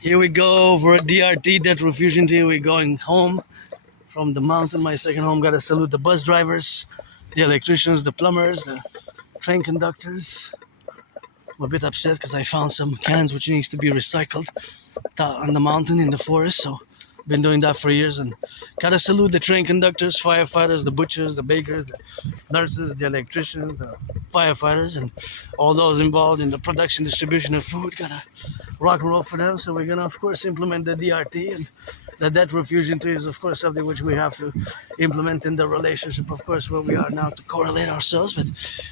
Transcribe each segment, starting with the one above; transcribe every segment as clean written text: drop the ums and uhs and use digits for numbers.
Here we go for a DRT, debt refusion team. We're going home from the mountain, my second home. Gotta salute the bus drivers, the electricians, the plumbers, the train conductors. I'm a bit upset because I found some cans which needs to be recycled on the mountain in the forest. So I've been doing that for years, and gotta salute the train conductors, firefighters, the butchers, the bakers, the nurses, the electricians, the firefighters, and all those involved in the production, distribution of food. Gotta rock and roll for them. So we're gonna, of course, implement the DRT, and the debt refusion tree is, of course, something which we have to implement in the relationship, of course, where we are now to correlate ourselves. But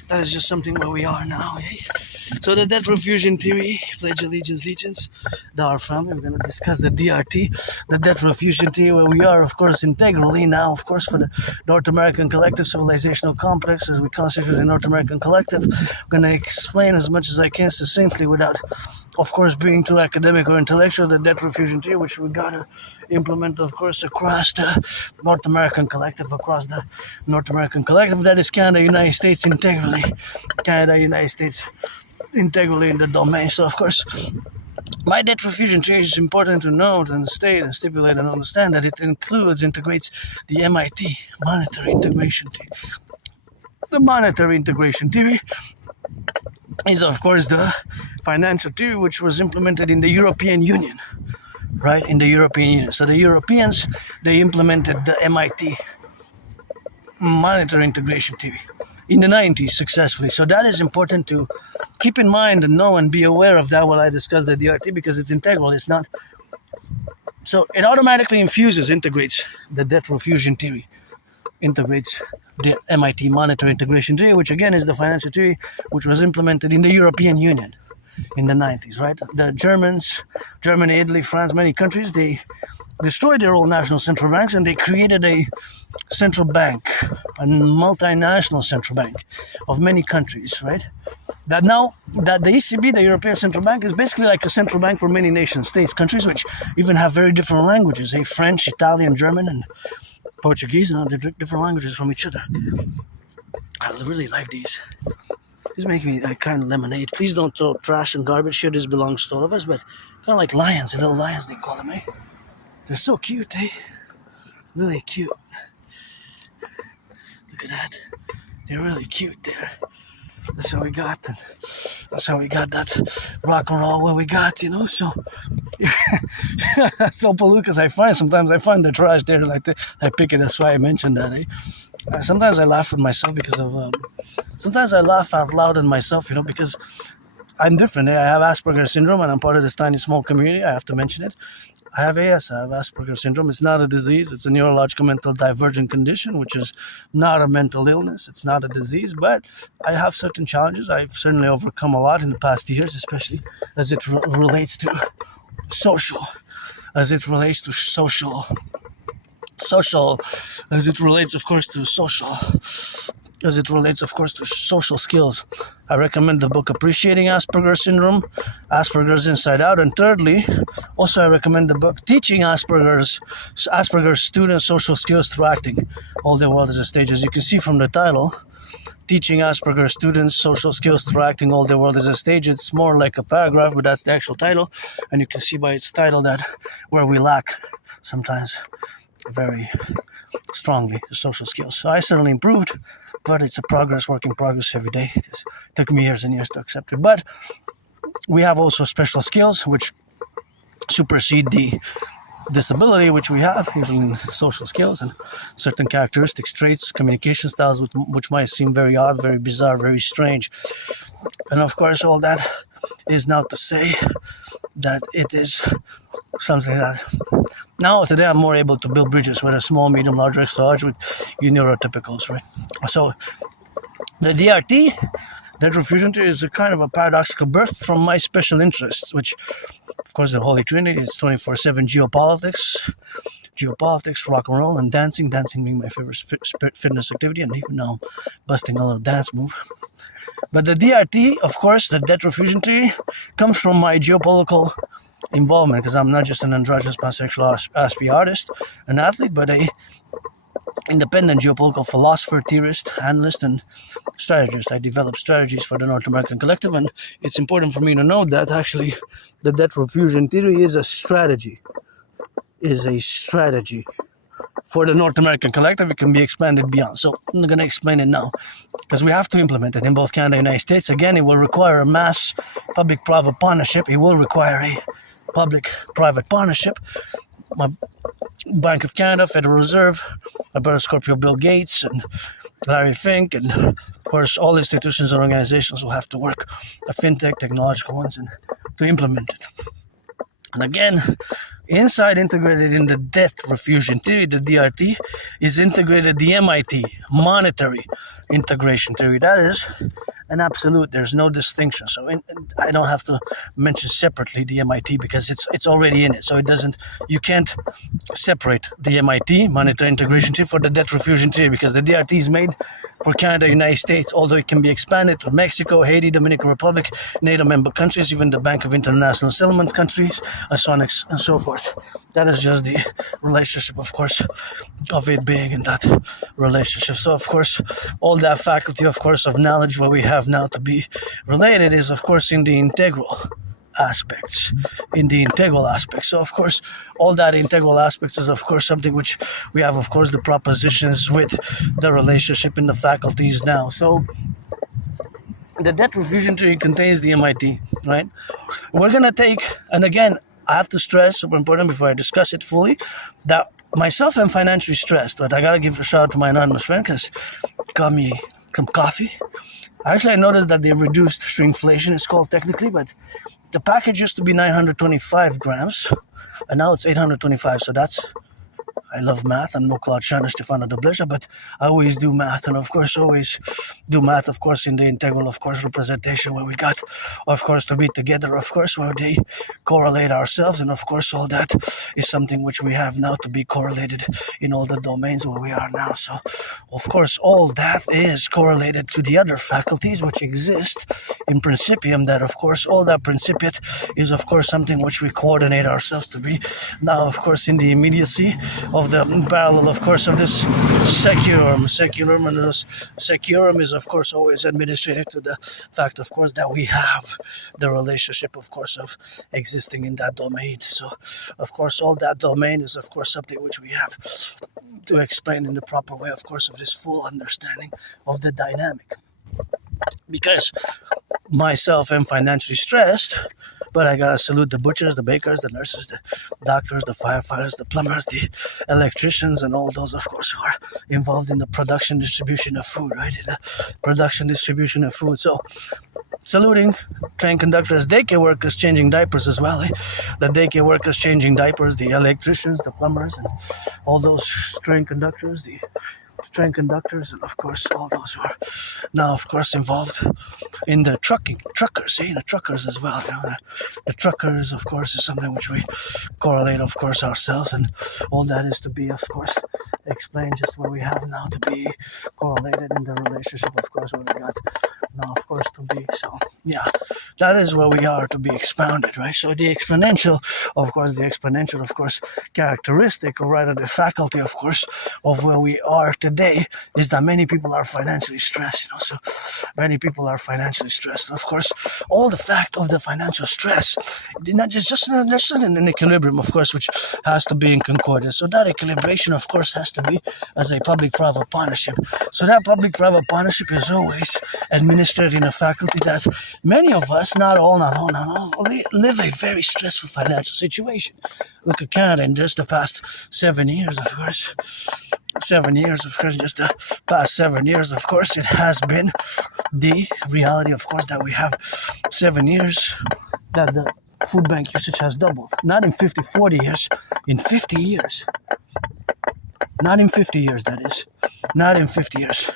that is just something where we are now. Eh? So the debt refusion theory, pledge allegiance, our family. We're gonna discuss the DRT, the debt refusion theory, where we are, of course, integrally now, of course, for the North American Collective Civilizational Complex, as we constitute the North American Collective. I'm gonna explain as much as I can succinctly without, of course, being too academic or intellectual, the debt refusion theory, which we gotta implement, of course, across the North American Collective, that is Canada, United States integrally, integrally in the domain. So, of course, my debt refusion theory is important to note and state and stipulate and understand that it integrates the MIT, monetary integration theory. The monetary integration theory is, of course, the financial theory which was implemented in the European Union, right? In the European Union. So the Europeans, they implemented the MIT monetary integration theory in the 90s successfully. So that is important to keep in mind and know and be aware of that while I discuss the DRT, because it's integral. It's not. So it automatically integrates the debt refusion theory, integrates the MIT monetary integration theory, which again is the financial theory which was implemented in the European Union in the 90s, right? The Germans, Germany, Italy, France, many countries, they destroyed their old national central banks and they created a central bank, a multinational central bank of many countries, right? That now, that the ECB, the European Central Bank, is basically like a central bank for many nation states, countries which even have very different languages, French, Italian, German, and Portuguese, they're different languages from each other. I really like these. These make me kind of lemonade. Please don't throw trash and garbage here. This belongs to all of us, but kind of like lions, the little lions they call them, eh? They're so cute, eh? Really cute. Look at that. They're really cute there. That's how we got that. That's how we got that rock and roll where we got, so so polluted because I find the trash there, I pick it. That's why I mentioned that, eh? Sometimes I laugh with myself because of sometimes I laugh out loud at myself, because I'm different. I have Asperger's syndrome and I'm part of this tiny small community. I have to mention it. I have AS, I have Asperger's syndrome. It's not a disease. It's a neurological mental divergent condition, which is not a mental illness. It's not a disease, but I have certain challenges. I've certainly overcome a lot in the past years, especially as it relates to social, as it relates, of course, to social skills. I recommend the book Appreciating Asperger's Syndrome, Asperger's Inside Out, and thirdly, also I recommend the book Teaching Asperger's Students Social Skills Through Acting, All Their World as a Stage. As you can see from the title, Teaching Asperger's Students Social Skills Through Acting, All Their World as a Stage. It's more like a paragraph, but that's the actual title, and you can see by its title that where we lack sometimes very strongly the social skills. So I certainly improved, but it's a work in progress every day, because it took me years and years to accept it. But we have also special skills which supersede the disability which we have, usually in social skills, and certain characteristics, traits, communication styles which might seem very odd, very bizarre, very strange. And of course, all that is now to say that it is something that now today I'm more able to build bridges, whether small, medium, large, extra large, with you neurotypicals, right? So the DRT, debt refusion theory, is a kind of a paradoxical birth from my special interests, which, of course, the Holy Trinity is 24/7 geopolitics, rock and roll, and dancing being my favorite fitness activity, and even now busting a little dance move. But the DRT, of course, the debt refusion theory, comes from my geopolitical involvement, because I'm not just an androgynous pansexual Aspiesque artist, an athlete, but a independent geopolitical philosopher, theorist, analyst, and strategist. I develop strategies for the North American Collective, and it's important for me to know that actually the debt refusion theory is a strategy. For the North American Collective. It can be expanded beyond. So I'm going to explain it now because we have to implement it in both Canada and the United States. Again, it will require a mass public-private partnership. It will require a public-private partnership. My Bank of Canada, Federal Reserve, my brother Scorpio Bill Gates, and Larry Fink, and of course all institutions and organizations will have to work, the fintech, technological ones, and to implement it. And again, integrated in the debt refusion theory, the DRT, is integrated the MIT, monetary integration theory. That is an absolute, there's no distinction. So I don't have to mention separately the MIT because it's already in it. So you can't separate the MIT, monetary integration theory, for the debt refusion theory because the DRT is made for Canada, United States, although it can be expanded to Mexico, Haiti, Dominican Republic, NATO member countries, even the Bank of International Settlements countries, and so on and so forth. That is just the relationship, of course, of it being in that relationship. So, of course, all that faculty, of course, of knowledge what we have now to be related is, of course, in the integral aspects. So, of course, all that integral aspects is, of course, something which we have, of course, the propositions with the relationship in the faculties now. So, the debt refusion theory contains the MIT, right? We're going to take, and again, I have to stress, super important before I discuss it fully, that myself I'm financially stressed, but I got to give a shout out to my anonymous friend because got me some coffee. Actually, I noticed that they reduced shrinkflation, it's called technically, but the package used to be 925 grams, and now it's 825, so that's, I love math. I'm no Claude Chan or Stefano Dobleja, but I always do math, and of course always do math, of course, in the integral, of course, representation where we got, of course, to be together, of course, where they correlate ourselves, and of course all that is something which we have now to be correlated in all the domains where we are now. So, of course, all that is correlated to the other faculties which exist in Principium, that, of course, all that Principiate is, of course, something which we coordinate ourselves to be now, of course, in the immediacy of the parallel, of course, of this securum, and this securum is, of course, always administrative to the fact, of course, that we have the relationship, of course, of existing in that domain. So, of course, all that domain is, of course, something which we have to explain in the proper way, of course, of this full understanding of the dynamic. Because myself am financially stressed, but I gotta salute the butchers, the bakers, the nurses, the doctors, the firefighters, the plumbers, the electricians, and all those, of course, who are involved in the production, distribution of food, right? In the production, distribution of food. So, saluting train conductors, daycare workers changing diapers as well. The daycare workers changing diapers, the electricians, the plumbers, and all those train conductors, and of course all those who are now, of course, involved in the truckers, the truckers as well. The truckers, of course, is something which we correlate, of course, ourselves, and all that is to be, of course, explained just where we have now to be correlated in the relationship, of course, where we got now, of course, to be. So, yeah, that is where we are to be expounded, right? So the exponential, of course, characteristic, or rather the faculty, of course, of where we are today is that many people are financially stressed, so many people are financially stressed. Of course, all the fact of the financial stress, not just an equilibrium, of course, which has to be in concordance. So that equilibration, of course, has to be as a public-private partnership. So that public-private partnership is always administered in a faculty that many of us, not all, live a very stressful financial situation. Look at Canada in just the past 7 years, of course. 7 years, of course, just the past 7 years, of course, it has been the reality, of course, that we have 7 years that the food bank usage has doubled. Not in 40 years, in 50 years. Not in 50 years, that is. Not in 50 years.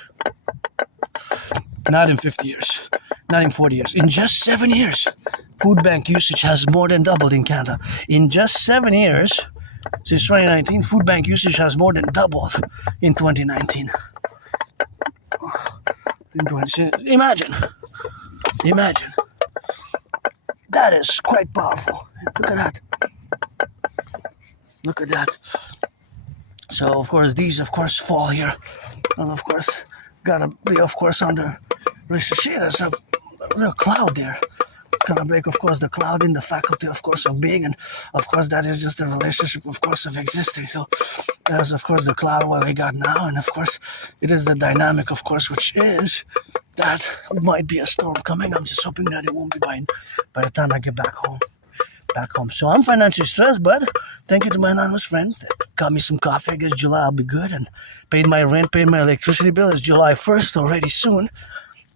Not in 50 years. Not in 40 years. In just 7 years, food bank usage has more than doubled in Canada. In just 7 years, since 2019, food bank usage has more than doubled in 2019. Imagine. That is quite powerful. Look at that. So, of course, these, of course, fall here. And, of course, gotta be, of course, under relationship. There's a real cloud there. Kind of like, of course, the cloud in the faculty, of course, of being, and of course, that is just the relationship, of course, of existing. So there's, of course, the cloud what we got now, and of course, it is the dynamic, of course, which is that might be a storm coming. I'm just hoping that it won't be by the time I get back home. So I'm financially stressed, but thank you to my anonymous friend that got me some coffee. I guess July I'll be good, and paid my rent, paid my electricity bill. It's July 1st already soon.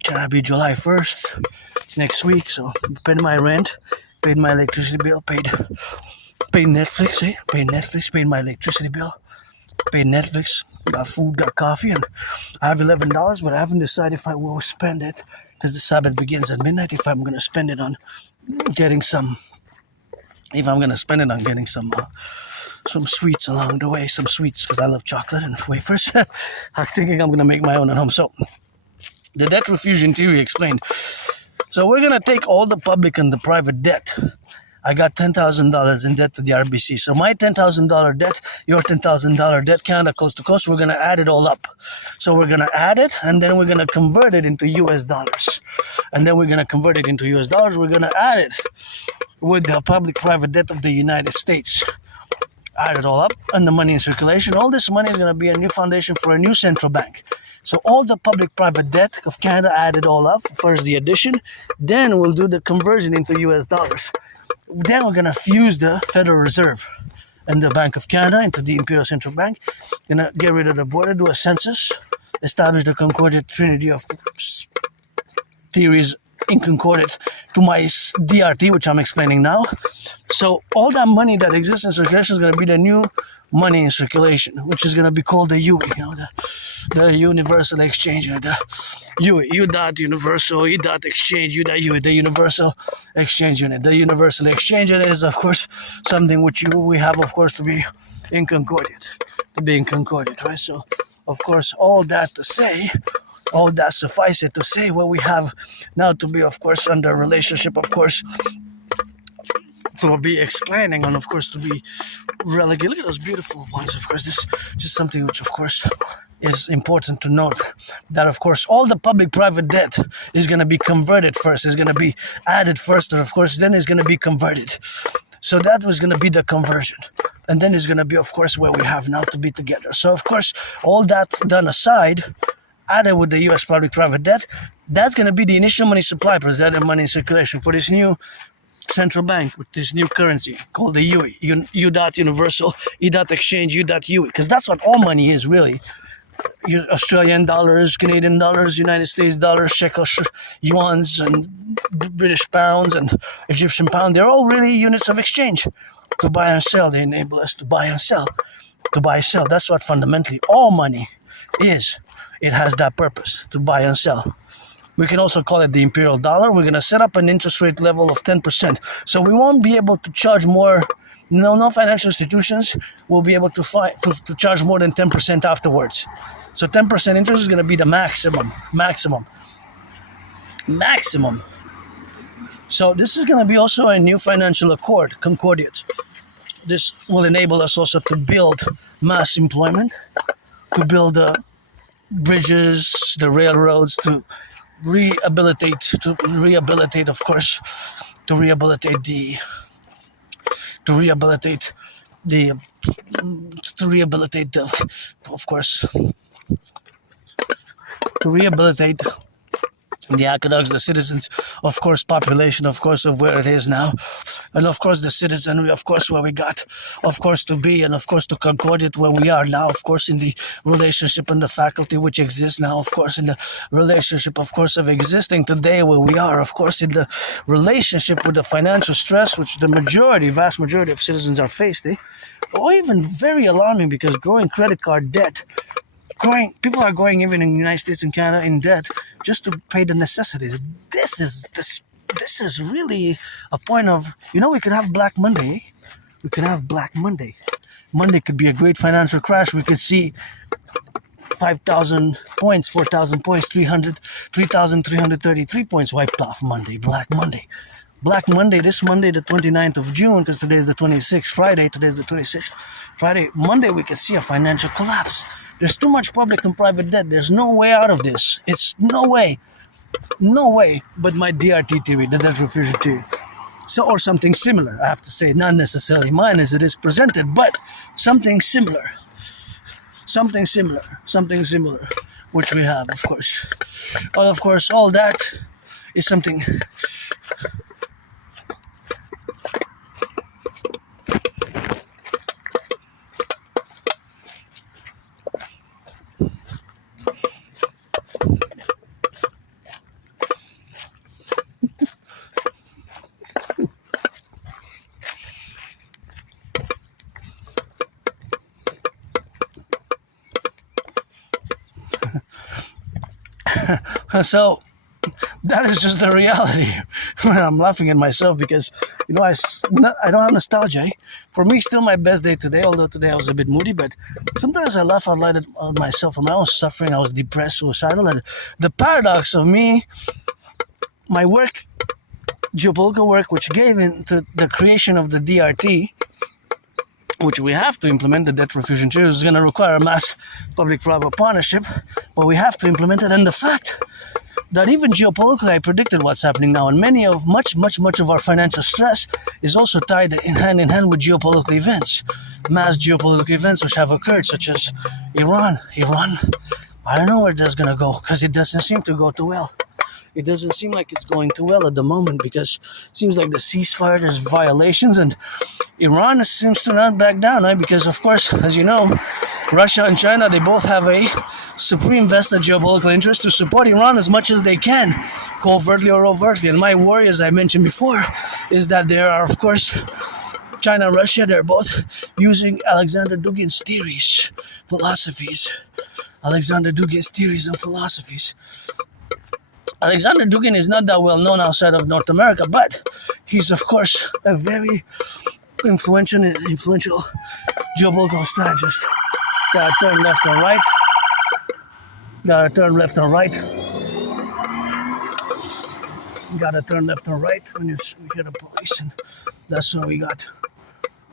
Can be July 1st next week, so paid my rent, paid my electricity bill, paid Netflix, paid my electricity bill, paid Netflix, got food, got coffee, and I have $11, but I haven't decided if I will spend it, because the Sabbath begins at midnight, if I'm going to spend it on getting some sweets along the way, because I love chocolate and wafers. I'm thinking I'm going to make my own at home. So the debt refusion theory explained. So we're going to take all the public and the private debt. I got $10,000 in debt to the RBC. So my $10,000 debt, your $10,000 debt, Canada coast to coast, we're going to add it all up. So we're going to add it, and then we're going to convert it into US dollars. And then we're going to convert it into US dollars. We're going to add it with the public-private debt of the United States. Add it all up, and the money in circulation. All this money is going to be a new foundation for a new central bank. So all the public-private debt of Canada, add it all up. First the addition, then we'll do the conversion into US dollars. Then we're going to fuse the Federal Reserve and the Bank of Canada into the Imperial Central Bank. Going to get rid of the border, do a census, establish the Concordiate Trinity of theories in concordant to my DRT, which I'm explaining now. So all that money that exists in circulation is going to be the new money in circulation, which is going to be called the UE, the Universal Exchange Unit, the UE, U dot Universal, E dot Exchange, U dot UE, the Universal Exchange Unit. The Universal Exchange Unit is, of course, something which we have, of course, to be in concordant, right? So, of course, all that suffice it to say what we have now to be, of course, under relationship, of course, to be explaining, and of course to be relegated. Look at those beautiful ones. Of course, this is just something which, of course, is important to note, that of course all the public-private debt is going to be converted first, is going to be added first, and of course then is going to be converted. So that was going to be the conversion, and then is going to be, of course, where we have now to be together. So of course, all that done aside, added with the U.S. public-private debt, that's going to be the initial money supply, presented money in circulation for this new central bank with this new currency called the UE, U dot Universal, E dot Exchange, U dot UE, because that's what all money is really. Australian dollars, Canadian dollars, United States dollars, shekel, yuans, and British pounds, and Egyptian pound. They're all really units of exchange. To buy and sell, they enable us to buy and sell. To buy and sell, that's what fundamentally all money is. It has that purpose, to buy and sell. We can also call it the imperial dollar. We're going to set up an interest rate level of 10%. So we won't be able to charge more. No financial institutions will be able to charge more than 10% afterwards. So 10% interest is going to be the maximum. So this is going to be also a new financial accord, Concordiate. This will enable us also to build mass employment, to build bridges, the railroads, to rehabilitate, of course, to rehabilitate the aqueducts, the citizens, of course, population, of course, of where it is now, and of course the citizenry, of course, where we got, of course, to be, and of course to Concordiate where we are now, of course, in the relationship and the faculty which exists now, of course, in the relationship, of course, of existing today where we are, of course, in the relationship with the financial stress which the vast majority of citizens are faced, or even very alarming, because growing credit card debt, people are going, even in the United States and Canada, in debt just to pay the necessities. This is really a point of, we could have Black Monday. Monday could be a great financial crash. We could see 5,000 points, 4,000 points, 3,333 points wiped off Monday, Black Monday. Black Monday, this Monday, the 29th of June, because today is the 26th, Friday, today is the 26th, Friday, Monday, we can see a financial collapse. There's too much public and private debt. There's no way out of this. It's no way. No way, but my DRT theory, the debt refusion theory. So, or something similar, I have to say, not necessarily mine as it is presented, but something similar. Something similar, which we have, of course. Well, of course, all that is something. So that is just the reality. I'm laughing at myself because I don't have nostalgia. Eh? For me, still my best day today. Although today I was a bit moody, but sometimes I laugh out loud at myself. I was suffering. I was depressed, suicidal, and the paradox of me, my work, geopolitical work, which gave into the creation of the DRT, which we have to implement, the debt refusion theory, is going to require a mass public-private partnership, but we have to implement it. And the fact that even geopolitically, I predicted what's happening now, and much of our financial stress is also tied in hand with geopolitical events, mass geopolitical events which have occurred, such as Iran. I don't know where that's going to go, because it doesn't seem to go too well. It doesn't seem like it's going too well at the moment, because it seems like the ceasefire, there's violations, and Iran seems to not back down, right? Because, of course, as you know, Russia and China, they both have a supreme vested geopolitical interest to support Iran as much as they can, covertly or overtly. And my worry, as I mentioned before, is that there are, of course, China and Russia, they're both using Alexander Dugin's theories, philosophies. Alexander Dugin's theories and philosophies. Alexander Dugin is not that well known outside of North America, but he's, of course, a very influential geopolitical strategist. Gotta turn left and right. Gotta turn left and right when you hear the police, and that's what we got.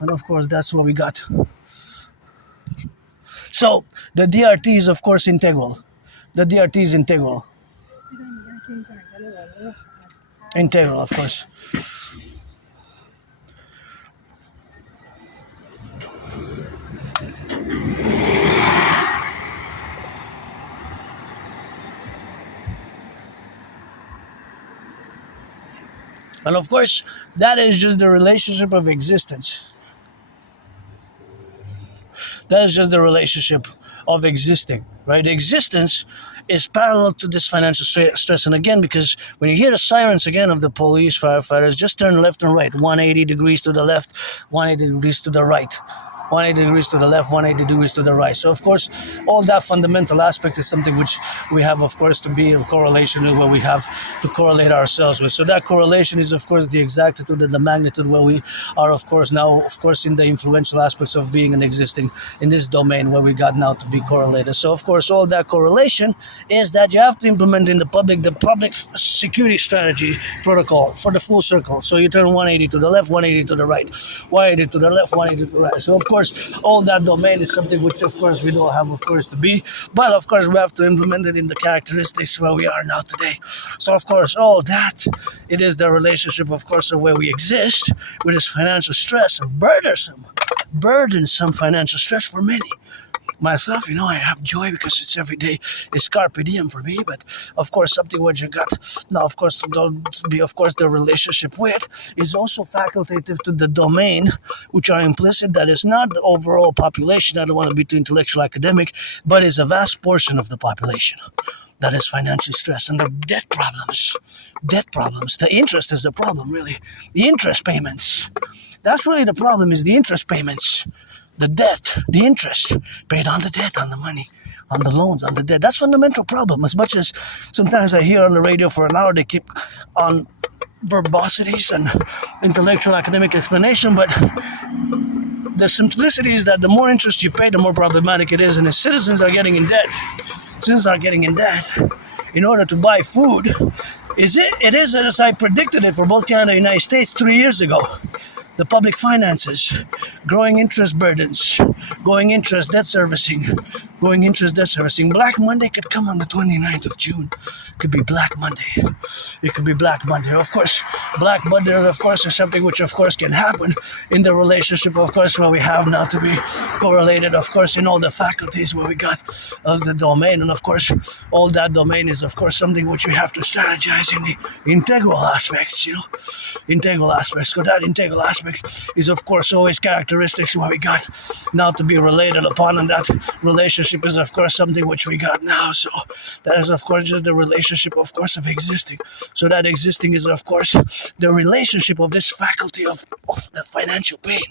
And of course, that's what we got. So, the DRT is, of course, integral. Integral, of course. And of course, that is just the relationship of existence. That is just the relationship of existing, right? Existence is parallel to this financial stress. And again, because when you hear the sirens again of the police, firefighters, just turn left and right, 180 degrees to the left, 180 degrees to the right. 180 degrees to the left, 180 degrees to the right. So, of course, all that fundamental aspect is something which we have, of course, to be in correlation with what we have to correlate ourselves with. So that correlation is, of course, the exactitude and the magnitude where we are, of course, now, of course, in the influential aspects of being and existing in this domain where we got now to be correlated. So, of course, all that correlation is that you have to implement in the public security strategy protocol for the full circle. So you turn 180 to the left, 180 to the right, 180 to the left, 180 to the right. So, of course, all that domain is something which, of course, we don't have, of course, to be. But, of course, we have to implement it in the characteristics where we are now today. So, of course, all that, it is the relationship, of course, of where we exist with this financial stress and burdensome financial stress for many. Myself, I have joy because it's every day. It's carpe diem for me, but of course, something what you got now, of course, to be, of course, the relationship with is also facultative to the domain, which are implicit. That is not the overall population. I don't want to be too intellectual academic, but is a vast portion of the population that is financial stress and the debt problems. The interest is the problem, really. The interest payments. That's really the problem, is the interest payments. The debt, the interest paid on the debt, on the money, on the loans, on the debt. That's fundamental problem. As much as sometimes I hear on the radio for an hour, they keep on verbosities and intellectual academic explanation, but the simplicity is that the more interest you pay, the more problematic it is. And if citizens are getting in debt, in order to buy food, it is as I predicted it for both Canada and the United States 3 years ago. The public finances, growing interest burdens, growing interest debt servicing, going interest debt servicing. Black Monday could come on the 29th of June. It could be Black Monday. It could be Black Monday. Of course, Black Monday, of course, is something which, of course, can happen in the relationship, of course, where we have now to be correlated, of course, in all the faculties where we got of the domain. And, of course, all that domain is, of course, something which we have to strategize in the integral aspects, integral aspects. So that integral aspects is, of course, always characteristics where we got now to be related upon, and that relationship is, of course, something which we got now. So that is, of course, just the relationship, of course, of existing. So that existing is, of course, the relationship of this faculty of the financial pain,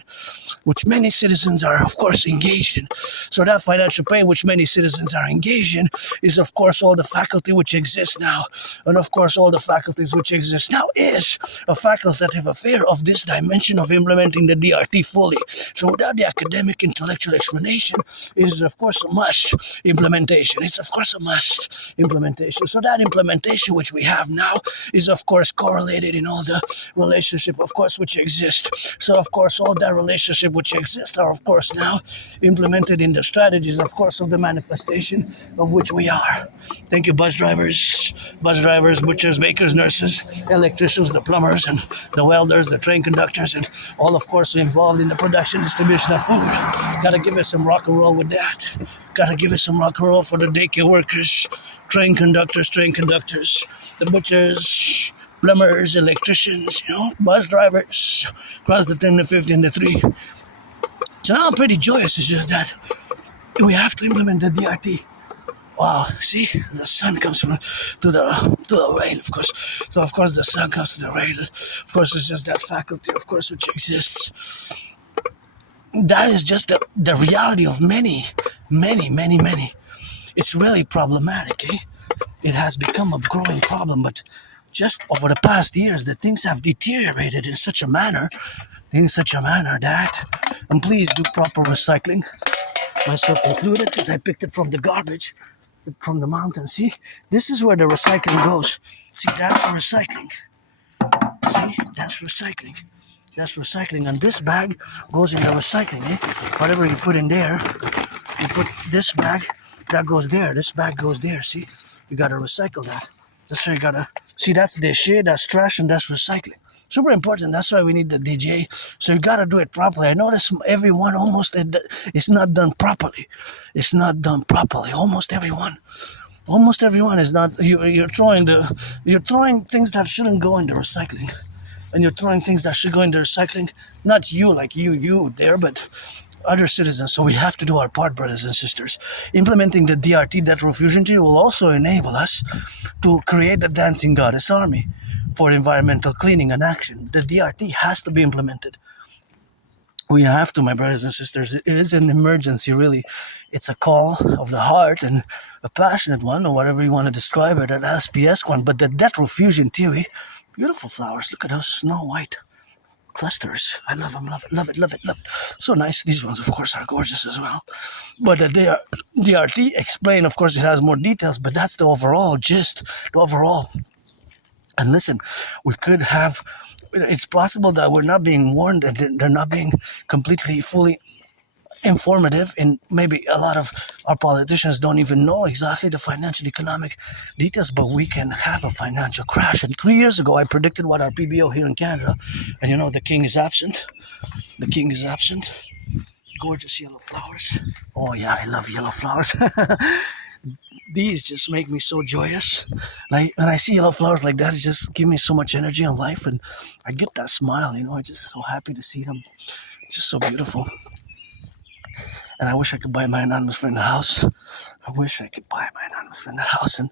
which many citizens are, of course, engaged in. So that financial pain, which many citizens are engaged in, is, of course, all the faculty which exists now. And, of course, all the faculties which exist now is a facultative affair of this dimension of implementing the DRT fully. So without the academic intellectual explanation, it is, of course, a must implementation. It's, of course, a must implementation. So that implementation which we have now is, of course, correlated in all the relationship, of course, which exist. So, of course, all that relationship which exists are, of course, now implemented in the strategies, of course, of the manifestation of which we are. Thank you, bus drivers, butchers, bakers, nurses, electricians, the plumbers, and the welders, the train conductors, and all, of course, involved in the production, distribution of food. Gotta give us some rock and roll with that. Gotta give us some rock and roll for the daycare workers, train conductors, the butchers, plumbers, electricians, bus drivers, across the 10, the 50, and the 3. So now I'm pretty joyous. It's just that we have to implement the DRT. Wow, see, the sun comes to the rain, of course. So, of course, the sun comes to the rain. Of course, it's just that faculty, of course, which exists. That is just the reality of many. It's really problematic, eh? It has become a growing problem, but just over the past years, the things have deteriorated in such a manner that, and please do proper recycling, myself included, because I picked it from the garbage, from the mountain. See, this is where the recycling goes. See, that's recycling. See, that's recycling. That's recycling. And this bag goes in the recycling. Whatever you put in there, you put this bag, that goes there. This bag goes there. See, you gotta recycle that. That's why you gotta see. That's déchet, that's trash, and that's recycling. Super important. That's why we need the DJ. So you gotta do it properly. I notice everyone almost it's not done properly. It's not done properly. Almost everyone is not. You're throwing things that shouldn't go in the recycling, and you're throwing things that should go in the recycling. Not you, like you there, but other citizens. So we have to do our part, brothers and sisters. Implementing the DRT, that Refusion tree, will also enable us to create the dancing goddess army for environmental cleaning and action. The DRT has to be implemented. We have to, my brothers and sisters. It is an emergency, really. It's a call of the heart and a passionate one, or whatever you want to describe it, an Aspiesque one. But the debt Refusion theory, beautiful flowers. Look at those snow white clusters. I love them, love it. So nice. These ones, of course, are gorgeous as well. But the DRT explain, of course, it has more details, but that's the overall gist, And listen, it's possible that we're not being warned and they're not being completely, fully informative, and maybe a lot of our politicians don't even know exactly the financial economic details, but we can have a financial crash. And 3 years ago, I predicted what our PBO here in Canada, and the king is absent. Gorgeous yellow flowers. Oh yeah, I love yellow flowers. These just make me so joyous. Like when I see yellow flowers like that, it just gives me so much energy in life, and I get that smile. I'm just so happy to see them. It's just so beautiful. And I wish I could buy my anonymous friend a house. And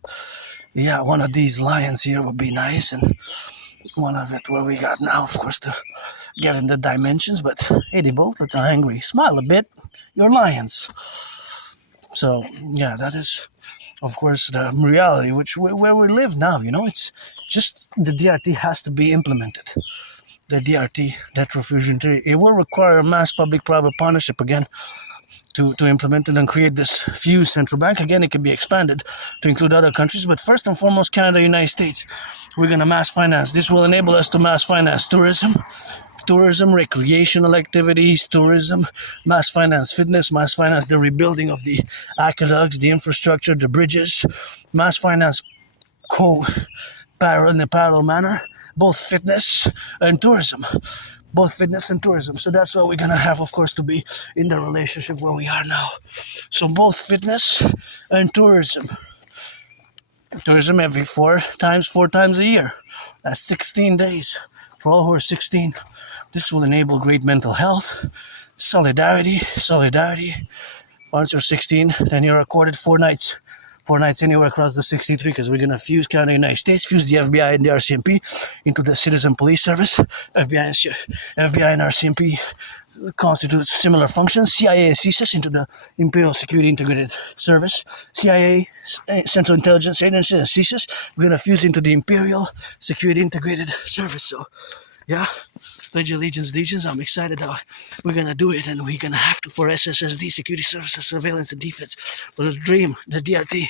yeah, one of these lions here would be nice, and one of it where we got now, of course, to get in the dimensions. But hey, they both look angry. Smile a bit. You're lions. So yeah, that is, of course, the reality where we live now. It's just the DRT has to be implemented. The DRT, that Refusion theory, it will require a mass public-private partnership again to implement it and create this fused central bank. Again, it can be expanded to include other countries, but first and foremost, Canada, United States, we're going to mass finance. This will enable us to mass finance tourism, tourism, recreational activities, tourism, mass finance fitness, mass finance the rebuilding of the aqueducts, the infrastructure, the bridges, mass finance in a parallel manner, both fitness and tourism. Both fitness and tourism. So that's what we're gonna have, of course, to be in the relationship where we are now. So both fitness and tourism. Tourism every 4 times a year. That's 16 days. For all who are 16, this will enable great mental health, solidarity. Once you're 16, then you're accorded 4 nights. 4 nights anywhere across the 63, because we're going to fuse Canada and the United States, fuse the FBI and the RCMP into the Citizen Police Service. FBI and RCMP constitute similar functions. CIA and CSIS into the Imperial Security Integrated Service. CIA, Central Intelligence Agency, and CSIS, we're going to fuse into the Imperial Security Integrated Service. So, yeah, pledge allegiance. I'm excited how we're going to do it, and we're going to have to for SSSD, Security Services, Surveillance and Defense, for the dream, the DRT.